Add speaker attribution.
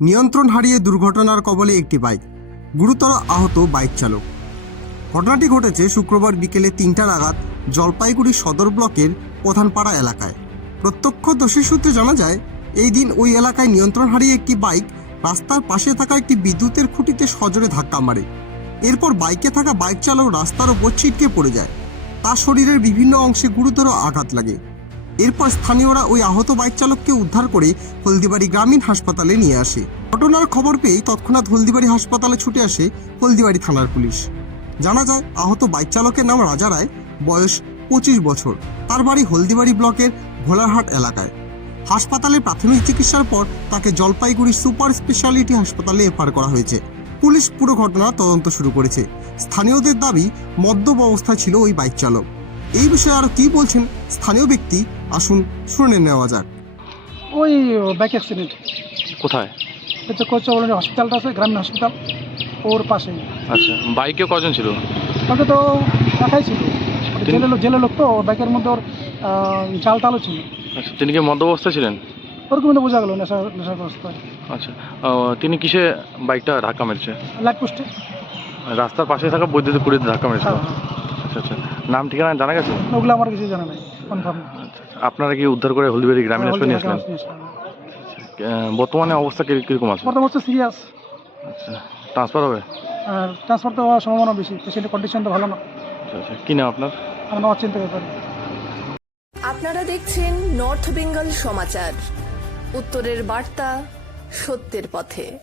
Speaker 1: নিয়ন্ত্রণ হারিয়ে দুর্ঘটনার কবলে একটি বাইক। গুরুতর আহত বাইক চালক। ঘটনাটি ঘটেছে শুক্রবার বিকেলে তিনটা নাগাদ জলপাইগুড়ি সদর ব্লকের প্রধানপাড়া এলাকায়। প্রত্যক্ষদর্শী সূত্রে জানা যায়, এই দিন ওই এলাকায় নিয়ন্ত্রণ হারিয়ে একটি বাইক রাস্তার পাশে থাকা একটি বিদ্যুতের খুঁটিতে সজোরে ধাক্কা মারে। এরপর বাইকে থাকা বাইক চালক রাস্তার ওপর ছিটকে পড়ে যায়। তার শরীরের বিভিন্ন অংশে গুরুতর আঘাত লাগে। এরপর স্থানীয়রা ওই আহত বাইক চালককে উদ্ধার করে হলদিবাড়ি গ্রামীণ হাসপাতালে নিয়ে আসে। ঘটনার খবর পেয়ে তৎক্ষণাৎ হলদিবাড়ি হাসপাতালে ছুটে আসে হলদিবাড়ি থানার পুলিশ। জানা যায়, আহত বাইক চালকের নাম রাজা রায়, বয়স পঁচিশ বছর। তার বাড়ি হলদিবাড়ি ব্লকের ভোলারহাট এলাকায়। হাসপাতালে প্রাথমিক চিকিৎসার পর তাকে জলপাইগুড়ি সুপার স্পেশালিটি হাসপাতালে এফার করা হয়েছে। পুলিশ পুরো ঘটনার তদন্ত শুরু করেছে। স্থানীয়দের দাবি, মদ্যপ অবস্থায় ছিল ওই বাইক চালক এই বিষয়ে আর কি বলছেন স্থানীয় ব্যক্তি? আসুন শুনে নেওয়া যাক।
Speaker 2: ওই বাইক অ্যাক্সিডেন্ট
Speaker 3: কোথায়?
Speaker 2: হচ্ছে কোচ বলেন হসপিটালটা আছে গ্রামীণ হসপিটাল ওর পাশেই।
Speaker 3: আচ্ছা বাইকে কজন ছিল?
Speaker 2: তাকে তো একাই ছিল।
Speaker 3: তিনি-
Speaker 2: জেলে লোক জেলে লোক তো ওর বাইকের মধ্যে ওর জাল টালও ছিল।
Speaker 3: আচ্ছা তিনি কি মদ্য অবস্থায় ছিলেন?
Speaker 2: ওরকম তো বোঝা গেল নেশা নেশাগ্রস্ত।
Speaker 3: আচ্ছা আহ, তিনি কিসে বাইকটা ধাক্কা মেরেছে?
Speaker 2: লাইট পোস্টে
Speaker 3: রাস্তার পাশে থাকা বৈদ্যুতিক পুরীতে ধাক্কা মেরেছিল।
Speaker 2: হ্যাঁ।
Speaker 3: আচ্ছা আচ্ছা। নাম ঠিকানা জানা গেছে?
Speaker 2: ওগুলো আমার কিছু জানা নাই কনফার্ম
Speaker 3: আচ্ছা, আপনারা কি উদ্ধার করে হলদিবাড়ি গ্রামীণ হাসপাতালে নিয়ে আসলেন? বর্তমানে অবস্থা কি- কীরকম আছে?
Speaker 2: বর্তমান হচ্ছে সিরিয়াস
Speaker 3: আচ্ছা ট্রান্সফার হবে?
Speaker 2: আর ট্রান্সফার তো হওয়ার সম্ভাবনা বেশি পেশেন্টের কন্ডিশন তো ভালো না।
Speaker 3: আচ্ছা আচ্ছা কী নাম আপনার?
Speaker 2: আমরা অচিন্তা ব্যাপার।
Speaker 4: আপনারা দেখছেন নর্থ বেঙ্গল সমাচার। উত্তরের বার্তা সত্যের পথে।